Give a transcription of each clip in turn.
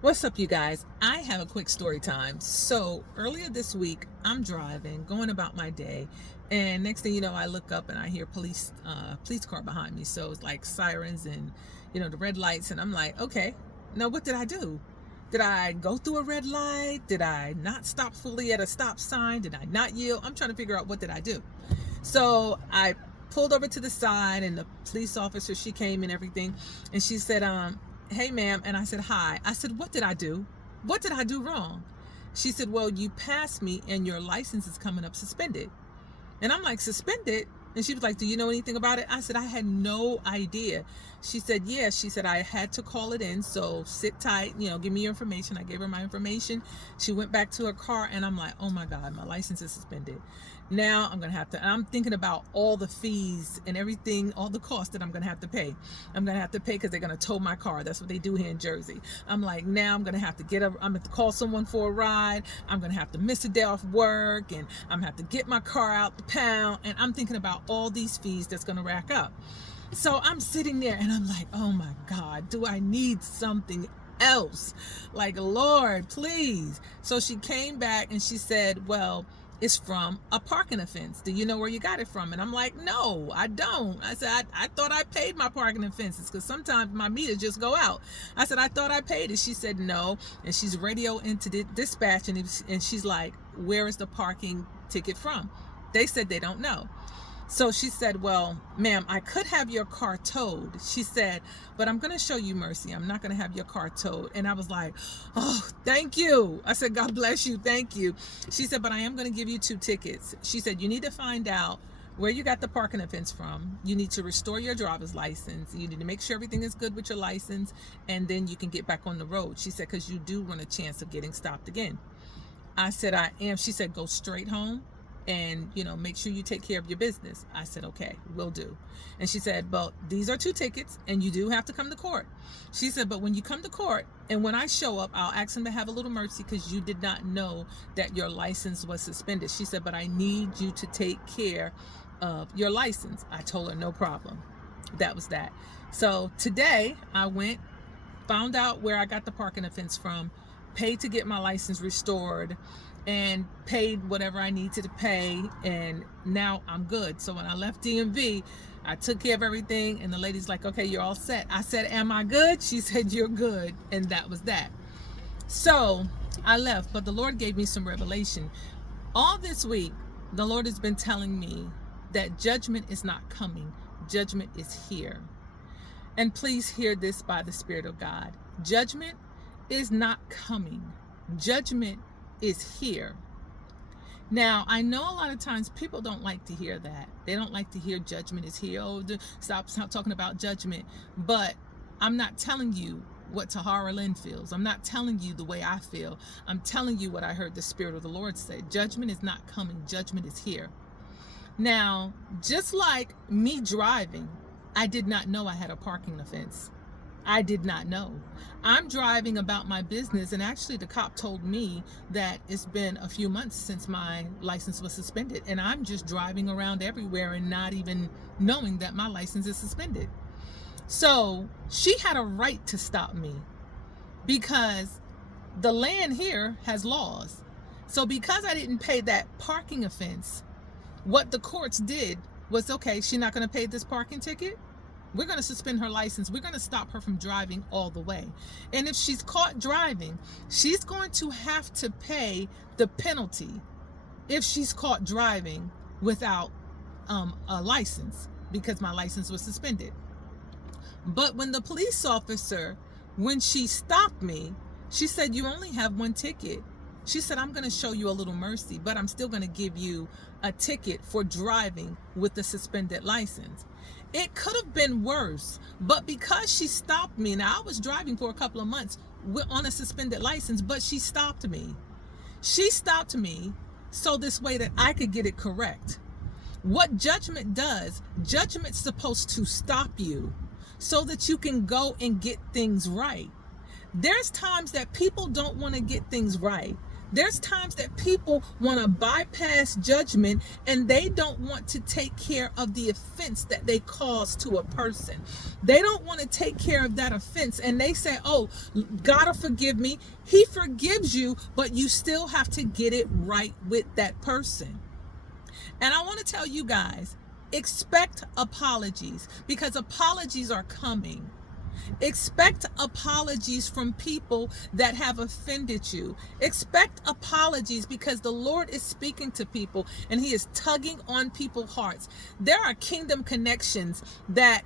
What's up, you guys? I have a quick story time. So earlier this week, I'm driving, going about my day, and next thing you know, I look up and I hear police car behind me. So it's like sirens and the red lights, and I'm like, okay, now what did I do? Did I go through a red light? Did I not stop fully at a stop sign? Did I not yield? I'm trying to figure out what did I do. So I pulled over to the side, and the police officer, she came and everything, and she said, hey ma'am. And I said, hi. I said, what did I do? What did I do wrong? She said, well, you passed me and your license is coming up suspended. And I'm like, suspended? And she was like, do you know anything about it? I said, I had no idea. She said, yes. She said, I had to call it in, so sit tight, give me your information. I gave her my information. She went back to her car, and I'm like, oh my God, my license is suspended. Now I'm going to have to, I'm thinking about all the fees and everything, all the costs that I'm going to have to pay. I'm going to have to pay because they're going to tow my car. That's what they do here in Jersey. I'm like, now I'm going to have to I'm going to call someone for a ride. I'm going to have to miss a day off work, and I'm going to have to get my car out the pound. And I'm thinking about all these fees that's going to rack up. So I'm sitting there and I'm like, oh my God, do I need something else? Like, Lord, please. So she came back and she said, well, it's from a parking offense. Do you know where you got it from? And I'm like, no, I don't. I said, I thought I paid my parking offenses, because sometimes my meters just go out. I said, I thought I paid it. She said, no. And she's radio into the dispatch, and she's like, where is the parking ticket from? They said they don't know. So she said, well, ma'am, I could have your car towed. She said, but I'm going to show you mercy. I'm not going to have your car towed. And I was like, oh, thank you. I said, God bless you. Thank you. She said, but I am going to give you 2 tickets. She said, you need to find out where you got the parking offense from. You need to restore your driver's license. You need to make sure everything is good with your license, and then you can get back on the road. She said, because you do run a chance of getting stopped again. I said, I am. She said, go straight home and make sure you take care of your business. I said, okay, will do. And she said, well, these are 2 tickets, and you do have to come to court. She said, but when you come to court and when I show up, I'll ask them to have a little mercy, because you did not know that your license was suspended. She said, but I need you to take care of your license. I told her, no problem. That was that. So today I went, found out where I got the parking offense from, paid to get my license restored, and paid whatever I needed to pay, and now I'm good. So when I left DMV, I took care of everything, and the lady's like, okay, you're all set. I said, am I good? She said, you're good. And that was that. So I left, but the Lord gave me some revelation. All this week, the Lord has been telling me that judgment is not coming. Judgment is here. And please hear this by the Spirit of God. Judgment is not coming. Judgment is here. Now, I know a lot of times people don't like to hear that. They don't like to hear judgment is here. Oh, stop talking about judgment. But I'm not telling you what Tahra-Lynn feels. I'm not telling you the way I feel. I'm telling you what I heard the Spirit of the Lord say. Judgment is not coming. Judgment is here. Now, just like me driving, I did not know I had a parking offense. I did not know. I'm driving about my business, and actually the cop told me that it's been a few months since my license was suspended, and I'm just driving around everywhere and not even knowing that my license is suspended. So she had a right to stop me, because the land here has laws. So because I didn't pay that parking offense, what the courts did was, okay, she's not going to pay this parking ticket. We're going to suspend her license. We're going to stop her from driving all the way. And if she's caught driving, she's going to have to pay the penalty if she's caught driving without a license, because my license was suspended. But when the police officer, when she stopped me, she said, you only have 1 ticket. She said, I'm going to show you a little mercy, but I'm still going to give you a ticket for driving with the suspended license. It could have been worse, but because she stopped me, now I was driving for a couple of months on a suspended license, but she stopped me. She stopped me so this way that I could get it correct. What judgment does, judgment's supposed to stop you so that you can go and get things right. There's times that people don't want to get things right. There's times that people want to bypass judgment and they don't want to take care of the offense that they cause to a person. They don't want to take care of that offense, and they say, oh, God will forgive me. He forgives you, but you still have to get it right with that person. And I want to tell you guys, expect apologies, because apologies are coming. Expect apologies from people that have offended you. Expect apologies, because the Lord is speaking to people and he is tugging on people's hearts. There are kingdom connections that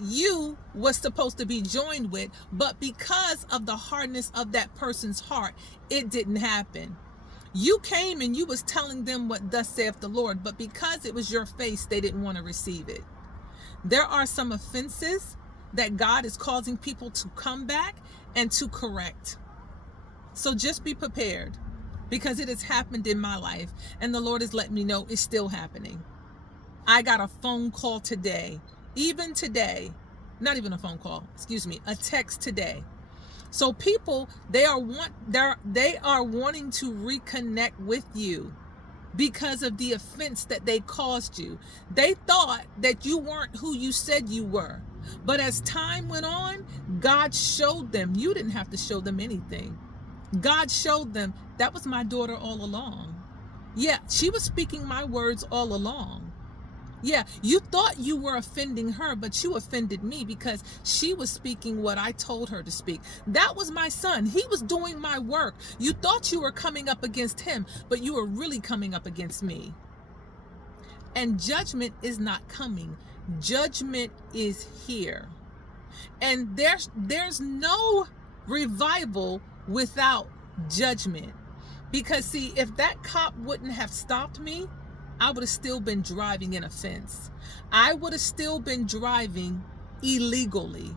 you was supposed to be joined with, but because of the hardness of that person's heart, it didn't happen. You came and you was telling them what thus saith the Lord, but because it was your face, they didn't want to receive it. There are some offenses that God is causing people to come back and to correct. So just be prepared, because it has happened in my life and the Lord has let me know it's still happening. I got a phone call today, even today, not even a phone call, excuse me, a text today. So people, they are wanting to reconnect with you because of the offense that they caused you. They thought that you weren't who you said you were. But as time went on, God showed them. You didn't have to show them anything. God showed them, that was my daughter all along. Yeah, she was speaking my words all along. Yeah, you thought you were offending her, but you offended me because she was speaking what I told her to speak. That was my son. He was doing my work. You thought you were coming up against him, but you were really coming up against me. And judgment is not coming. Judgment is here. And there's no revival without judgment. Because see, if that cop wouldn't have stopped me, I would have still been driving in offense. I would have still been driving illegally.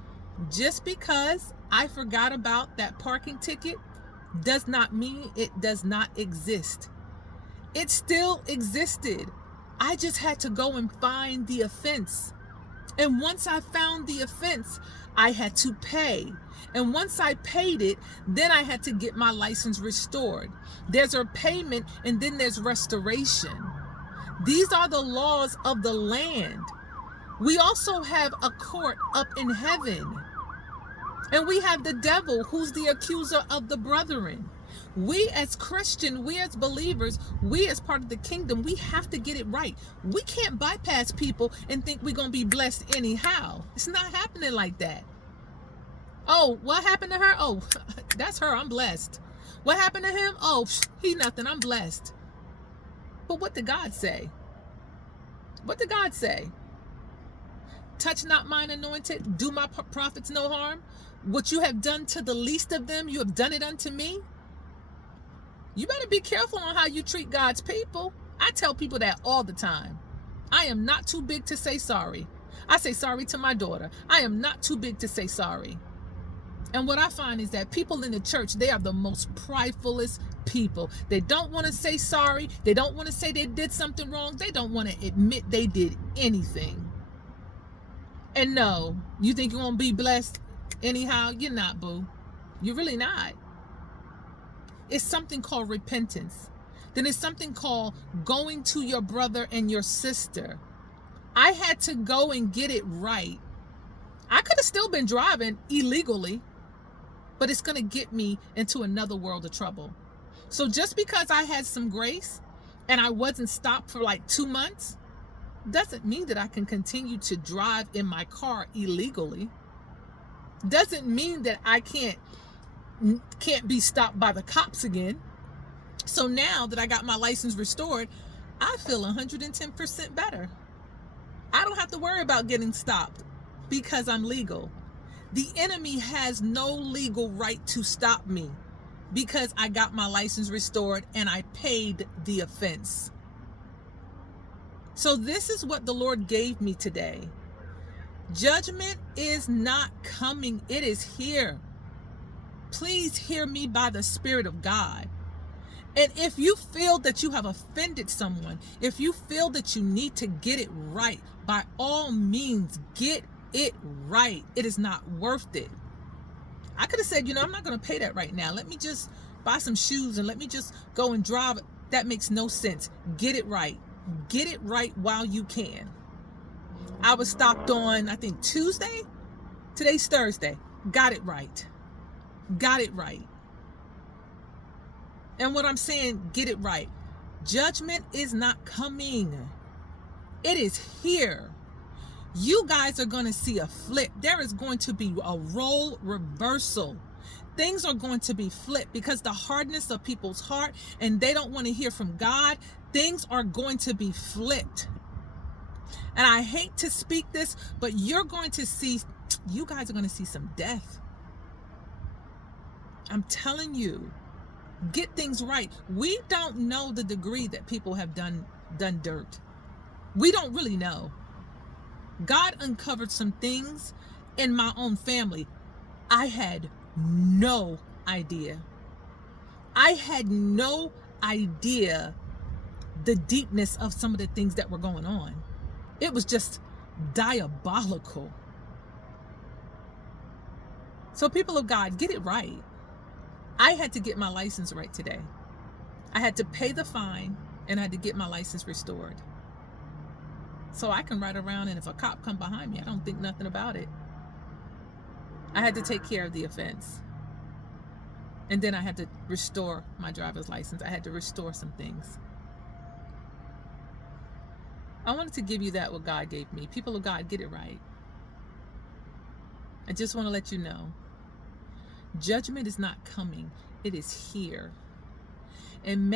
Just because I forgot about that parking ticket does not mean it does not exist. It still existed. I just had to go and find the offense. And once I found the offense, I had to pay. And once I paid it, then I had to get my license restored. There's a payment and then there's restoration. These are the laws of the land. We also have a court up in heaven. And we have the devil, who's the accuser of the brethren. We as Christians, we as believers, we as part of the kingdom, we have to get it right. We can't bypass people and think we're going to be blessed anyhow. It's not happening like that. Oh, what happened to her? Oh, that's her. I'm blessed. What happened to him? Oh, he nothing. I'm blessed. But what did God say? What did God say? Touch not mine anointed, do my prophets no harm. What you have done to the least of them, you have done it unto me. You better be careful on how you treat God's people. I tell people that all the time. I am not too big to say sorry. I say sorry to my daughter. I am not too big to say sorry. And what I find is that people in the church, they are the most pridefulest people. They don't want to say sorry. They don't want to say they did something wrong. They don't want to admit they did anything. And no, you think you're going to be blessed anyhow? You're not, boo. You're really not. It's something called repentance. Then it's something called going to your brother and your sister. I had to go and get it right. I could have still been driving illegally, but it's going to get me into another world of trouble. So just because I had some grace and I wasn't stopped for like 2 months, doesn't mean that I can continue to drive in my car illegally. Doesn't mean that I can't be stopped by the cops again. So now that I got my license restored, I feel 110% better. I don't have to worry about getting stopped because I'm legal. The enemy has no legal right to stop me because I got my license restored and I paid the offense. So this is what the Lord gave me today. Judgment is not coming. It is here. Please hear me by the Spirit of God. And if you feel that you have offended someone, if you feel that you need to get it right, by all means, get it right. It is not worth it. I could have said, I'm not going to pay that right now. Let me just buy some shoes and let me just go and drive. That makes no sense. Get it right. Get it right while you can. I was stopped on, I think, Tuesday. Today's Thursday. Got it right. Got it right. And what I'm saying, get it right. Judgment is not coming. It is here. You guys are going to see a flip. There is going to be a role reversal. Things are going to be flipped because the hardness of people's heart and they don't want to hear from God. Things are going to be flipped. And I hate to speak this, but you're going to see, you guys are going to see some death. I'm telling you, get things right. We don't know the degree that people have done dirt. We don't really know. God uncovered some things in my own family. I had no idea. I had no idea the deepness of some of the things that were going on. It was just diabolical. So people of God, get it right. I had to get my license right today. I had to pay the fine and I had to get my license restored. So I can ride around and if a cop come behind me, I don't think nothing about it. I had to take care of the offense. And then I had to restore my driver's license. I had to restore some things. I wanted to give you that what God gave me. People of God, get it right. I just want to let you know, judgment is not coming. It is here. And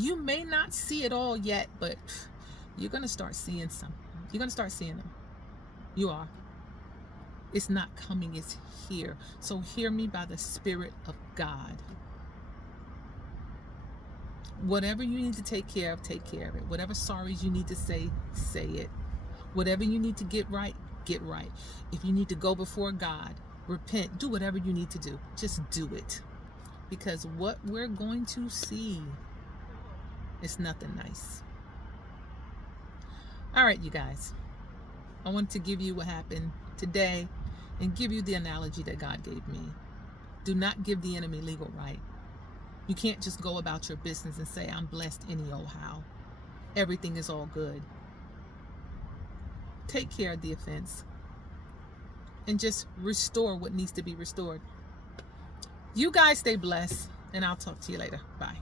you may not see it all yet, but you're going to start seeing some. You're going to start seeing them. You are. It's not coming. It's here. So hear me by the Spirit of God. Whatever you need to take care of it. Whatever sorries you need to say it. Whatever you need to get right. If you need to go before God, repent, do whatever you need to do. Just do it. Because what we're going to see is nothing nice. All right, you guys. I wanted to give you what happened today and give you the analogy that God gave me. Do not give the enemy legal right. You can't just go about your business and say, I'm blessed any old how. Everything is all good. Take care of the offense and just restore what needs to be restored. You guys stay blessed, and I'll talk to you later. Bye.